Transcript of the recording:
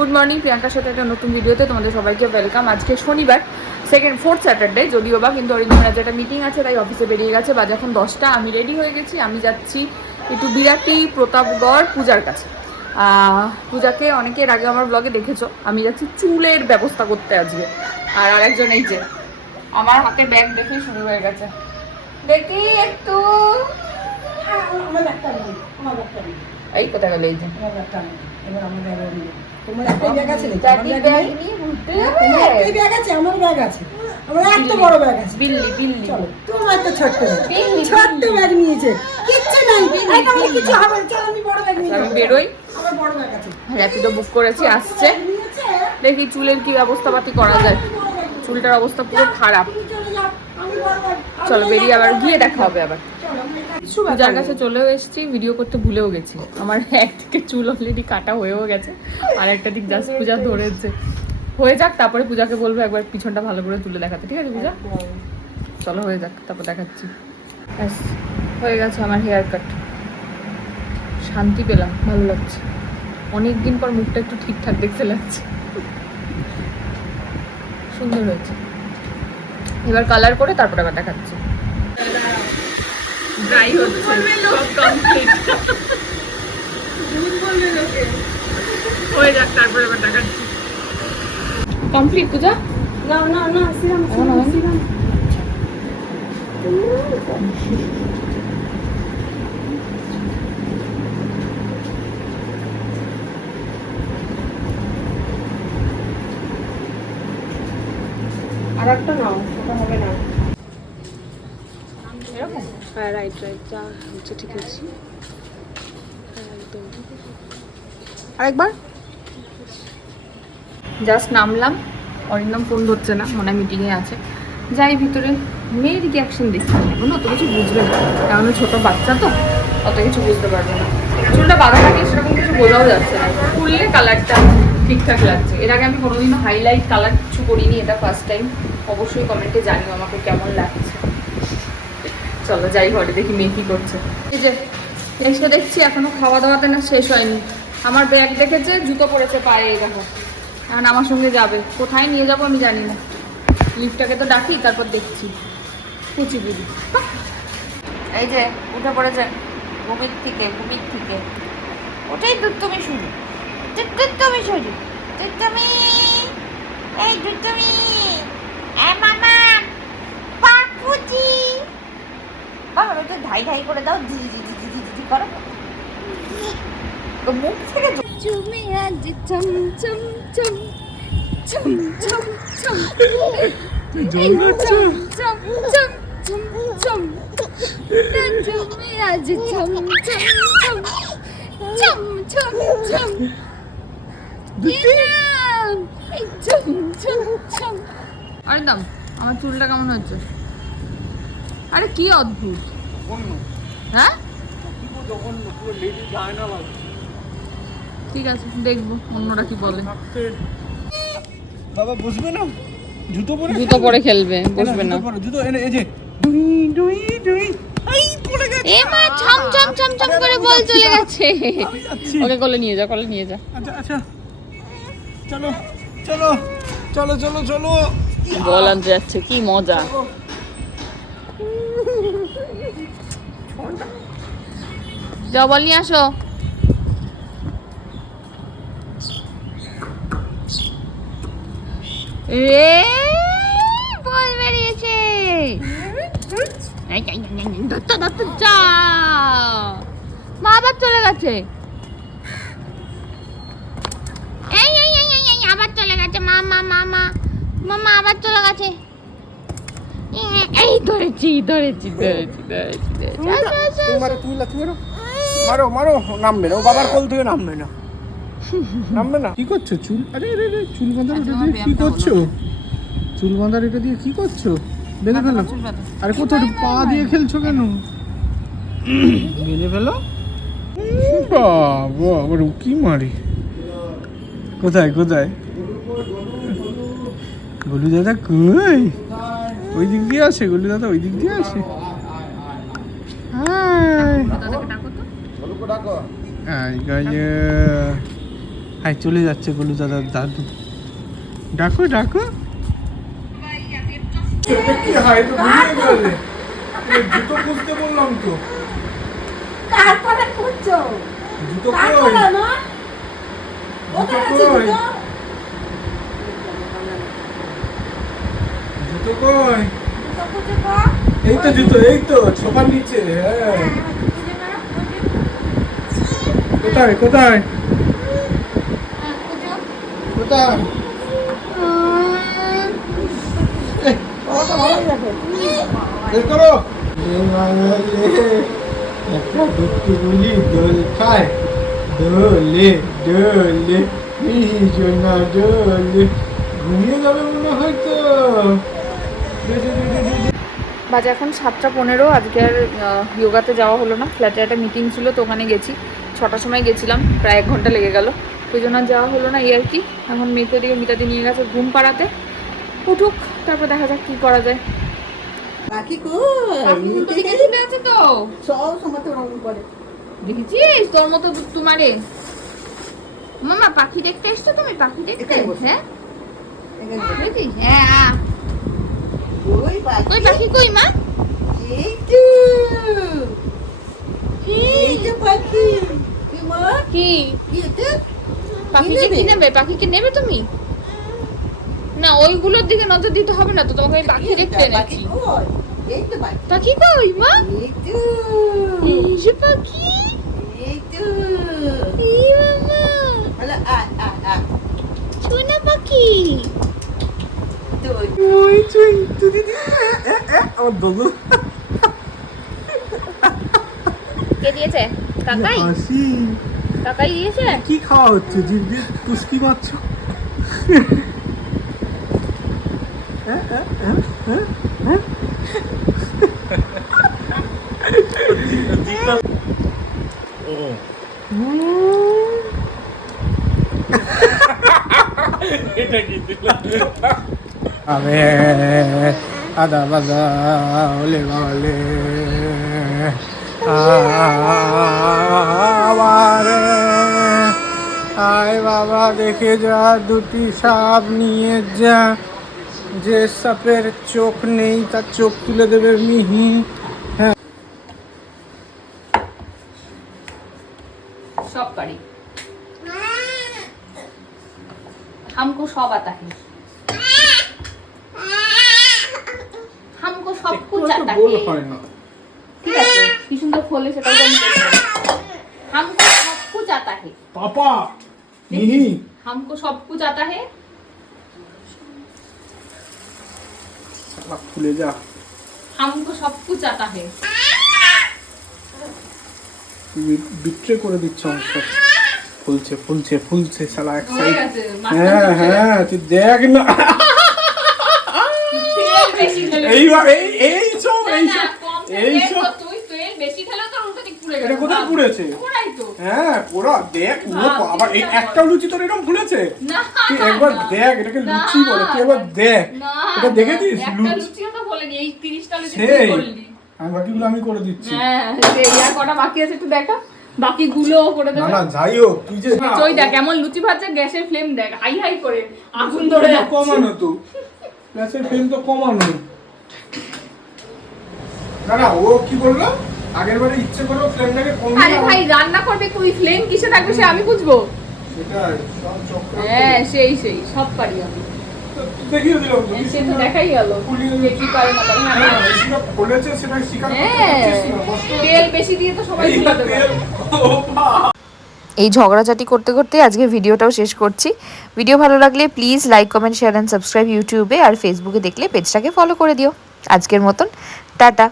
Good morning প্রিয়াঙ্কার সাথে একটা নতুন ভিডিওতে তোমাদের সবাইকে ওয়েলকাম আজকে শনিবার সেকেন্ড ফোর্থ স্যাটারডে যদিও বা কিন্তু অরিজিনাল আজ একটা মিটিং আছে তাই অফিসে বেরিয়ে গেছে। বা যখন দশটা আমি রেডি হয়ে গেছি। আমি যাচ্ছি একটু বিরাটি প্রতাপগড় পূজার কাছে। পূজাকে অনেকের আগে আমার ব্লগে দেখেছ। আমি যাচ্ছি চুলের ব্যবস্থা করতে আজকে। আর আরেকজন এই যে আমার হাতে ব্যাগ দেখে শুরু হয়ে গেছে। দেখি একটু। নেই এই কোথায় গেল এই যে? এবার আমার তোমার একটাই ব্যাগ আছে চারটি ব্যাগ ব্যাগ নিয়ে ঘুরতে তোমার একটাই ব্যাগ আছে আমার ব্যাগ আছে। আমার এত বড় ব্যাগ আছে। দিল্লি দিল্লি চলো তোমার তো ছোট্ট ব্যাগ ছোট্ট ব্যাগ নিয়েছে কিচ্ছু নাই। কিছু হবে না। আমি বড় ব্যাগ নিয়ে আমি বেরোই। আমার বড় ব্যাগ আছে। র্যাপিডো বুক করেছি আসছে। দেখি চুলের কি ব্যবস্থাপাতি করা যায়। চুলটার অবস্থা পুরো খারাপ। চলে বেরিয়ে আবার গিয়ে দেখা হবে আবার। পূজার কাছে চলেও এসেছি ভিডিও করতে ভুলেও গেছি। আমার একদিকে চুল অলরেডি কাটা হয়েও গেছে, আর একটা দিক জাস্ট পূজা ধরেছে। হয়ে যাক, তারপরে পূজাকে বলব একবার পিছনটা ভালো করে তুলে দেখাতে। ঠিক আছে, পূজা? চলো, হয়ে যাক, তারপর দেখাচ্ছি। ব্যাস, হয়ে গেছে আমার হেয়ার কাট শান্তি পেলাম, ভালো লাগছে। অনেক দিন পর মুখটা একটু ঠিকঠাক দেখতে লাগছে। সুন্দর হয়েছে। এবার কালার করে তারপর আবার দেখাচ্ছি। ড্রাই হচ্ছে। সব কমপ্লিট হয়ে যাক তারপরে আবার দেখাচ্ছি। কমপ্লিট পূজা? না না না সিরাম ও, না। সিরাম আর একটা নাও ওটা হবে না। এরকম? হ্যাঁ রাইট রাইট যা হচ্ছে ঠিক আছে। আরেকবার? জাস্ট নামলাম অরিন্দম ফোন ধরছে না মনে হয় মিটিংয়ে আছে। যাই ভিতরে মেয়ের রিয়াকশন দেখতে এখন অত কিছু বুঝবে না। কারণ ছোট বাচ্চা তো অত কিছু বুঝতে পারবে না। চুলটা বাঁধা থাকে সেরকম কিছু বোঝাও যাচ্ছে না। খুললে কালারটা ঠিকঠাক লাগছে। এর আগে আমি কোনোদিনও হাইলাইট কালার কিছু করিনি, এটা ফার্স্ট টাইম অবশ্যই কমেন্টে জানিও আমাকে কেমন লাগছে। চলো, যাই ঘরে দেখি মেয়ে কি করছে। এই যে এসে দেখছি, এখনও খাওয়া দাওয়াতে না শেষ হয়নি। আমার ব্যাগ দেখেছে, জুতো পরেছে পায়ে দেখো। এখন আমার সঙ্গে যাবে। কোথায় নিয়ে যাব আমি জানি না। লিফটটাকে তো ডাকি, তারপর দেখছি। কুচি বুড়ি। এই যে, উঠে পড়েছে। ঘুমির থেকে ঘুমির থেকে। ওটাই দুধ তুমি শুরু তুমি শুরু তুমি এই দুধ তুমি মামা পাপুজি বাবা একটু ধাই ধাই করে দাও জি জি জি জি জি জি করো। তো মুখ থেকে চুমে আজ চম চম চম চম। চম চম চম চম চম চম। চম চুমে আজ চম চম চম চম চম চম দিলাম এই চম চম চম আরে দাম আমার চুলটা কেমন হচ্ছে আরে কি অদ্ভুত। হ্যাঁ? ঠিক আছে দেখব অন্যরা কি বলে। বাবা বসবে না? জুতো পরে জুতো পরে খেলবে বসবে না। জুতো এনে এই যে। ডুই ডুই ডুই আই পড়ে গেছে। এ মা ছম ছম ছম ছম করে বল চলে গেছে। ওকে কোলে নিয়ে যা কোলে নিয়ে যা। আচ্ছা আচ্ছা। চলো চলো চলো চলো চলো বল আনতে যাচ্ছে কি মজা যাও বল নিয়ে আসো এ বল বেরিয়েছে। মা আবার চলে গেছে এই এই এই এই, এই আবার চলে গেছে মা মা মা মা মামা আবার চলে গেছে। এই, ধরেছি ধরেছি ধরেছি। মারো লাথি মারো। মারো মারো নামবে না। ও বাবার কোল থেকে নামবে না। নামবে না। কি করছ? চুল আরে আরে আরে চুল বাঁধার আচ্ছা, এটা দিয়ে কি করছ? চুল বাঁধার এটা দিয়ে কি করছ? বেঁধে ফেলো। আরে কোথাও পা দিয়ে খেলছো কেন? বেঁধে ফেলো? বাবা উকি মারি। কোথায় কোথায়? গলু দাদা কই? ওই দিক দিয়ে আসে গলু দাদা ওই দিক দিয়ে আসে হাই। হ্যাঁ চলে যাচ্ছে গোলু দাদার দাদু। ডাকো ডাকো। এটা কি তো ভুলে গেলে জুতো খুঁজতে বললাম তো। তারপরে খুঁজছো? জুতো কই? না কই? দুটো? জুতো এই তো জুতো, এই তো, ছোপার নিচে হ্যাঁ। কোথায় কোথায়। কোথায়? করো। গুলি দোল খায়। দোলে দোলে সোনা দোলে। ঘুমিয়ে যাবে মনে হয় তো। বাজে এখন সাতটা পনেরো আজকে আর ইয়োগাতে যাওয়া হলো না। ফ্ল্যাটে একটা মিটিং ছিল তো ওখানে গেছি। ছটার সময় গেছিলাম প্রায় এক ঘণ্টা লেগে গেল। ওই জন্য আর যাওয়া হলো না এই আর কি। এখন মেয়েকে দিকে মিটাতে নিয়ে গেছে ঘুম পাড়াতে। উঠুক তারপর দেখা যাক কি করা যায়। বাকি? আছে তো। সব সময় তো ওরকম করে। দেখেছিস? তোর মতো তোমারে। মামা পাখি দেখতে এসছো তুমি? পাখি দেখতে? হ্যাঁ? হ্যাঁ ওই পাখি? কই মা। কি? পাখিকে নেবে? পাখিকে নেবে তুমি? না ওইগুলোর দিকে নজর দিতে হবে না তো তোমাকে আমি পাখি দেখতে এনেছি। পাখি। কই মা? পাখি। সোনা পাখি। তো, ওই চুই দিদি আমার দোদো কে দিয়েছে? কাকাই? হাসি কাকাই দিয়েছে? কি খাওয়া হচ্ছে? জিভ দিয়ে পুষ্কি মারছ আবে আদা বাদা ওলে বালে আবারে আয় বাবা দেখে যা দুটি সাপ নিয়ে যা যে সাপের চোখ নেই তার চোখ তুলে দেবে মিহি सब करी हमको सब आता है গোল है হয় না ঠিক আছে কি সুন্দর ফলে সেটাও তো আমি দেখবো। हमको सब कुछ आता है পাপা মিহি हमको सब कुछ आता है শালা খুলে যা हमको सब कुछ आता है বিট্রে করে দিচ্ছ আমার সব ফুলছে ফুলছে ফুলছে শালা এক হয়ে সাইড গেছে হ্যাঁ হ্যাঁ তুই দেখ না তেল বেশি খেলে এইবার এই এই একটা লুচি তোর এরকম ফুলেছে একবার দেখ এটাকে লুচি বলে তুই একবার দেখ। এটা দেখে একটা লুচি লুচিও তো বলেনি এই 30টা সেই। আমি বাকিগুলো আমি করে দিচ্ছি। হ্যাঁ কটা বাকি আছে একটু দেখা। বাকিগুলো করে দেবে। না যাই হোক তুই যে চই দেখ কেমন লুচি ভাজছে গ্যাসের ফ্লেম দেখ হাই হাই করে আগুন ধরে যাচ্ছে। কমানো তো। গ্যাসের ফ্লেম তো কমানো না না ও কি বলল? আগের বারে ইচ্ছে করে ফ্লেমটাকে কমিয়ে আরে ভাই রান্না করবে তুই ফ্লেম কিসে থাকবে সে আমি বুঝব। সেটাই সব। হ্যাঁ সেই সেই সব পারি আমি। দেখিয়ে দিলাম এই সে তো দেখাই গেল। কি পারে না পারে হ্যাঁ, হ্যাঁ, যেটা সেটা স্বীকার করতে পারছিস না, কষ্ট হচ্ছে। তেল বেশি দিয়ে তো সবাই ভুলে দেবে তেল, ও বাবা। এই ঝগড়াঝাটি করতে করতে আজকে ভিডিওটাও শেষ করছি। ভিডিও ভালো লাগলে please like comment share and subscribe ইউটিউবে আর ফেসবুকে দেখলে পেজটাকে ফলো করে দিও। আজকের মতন টাটা।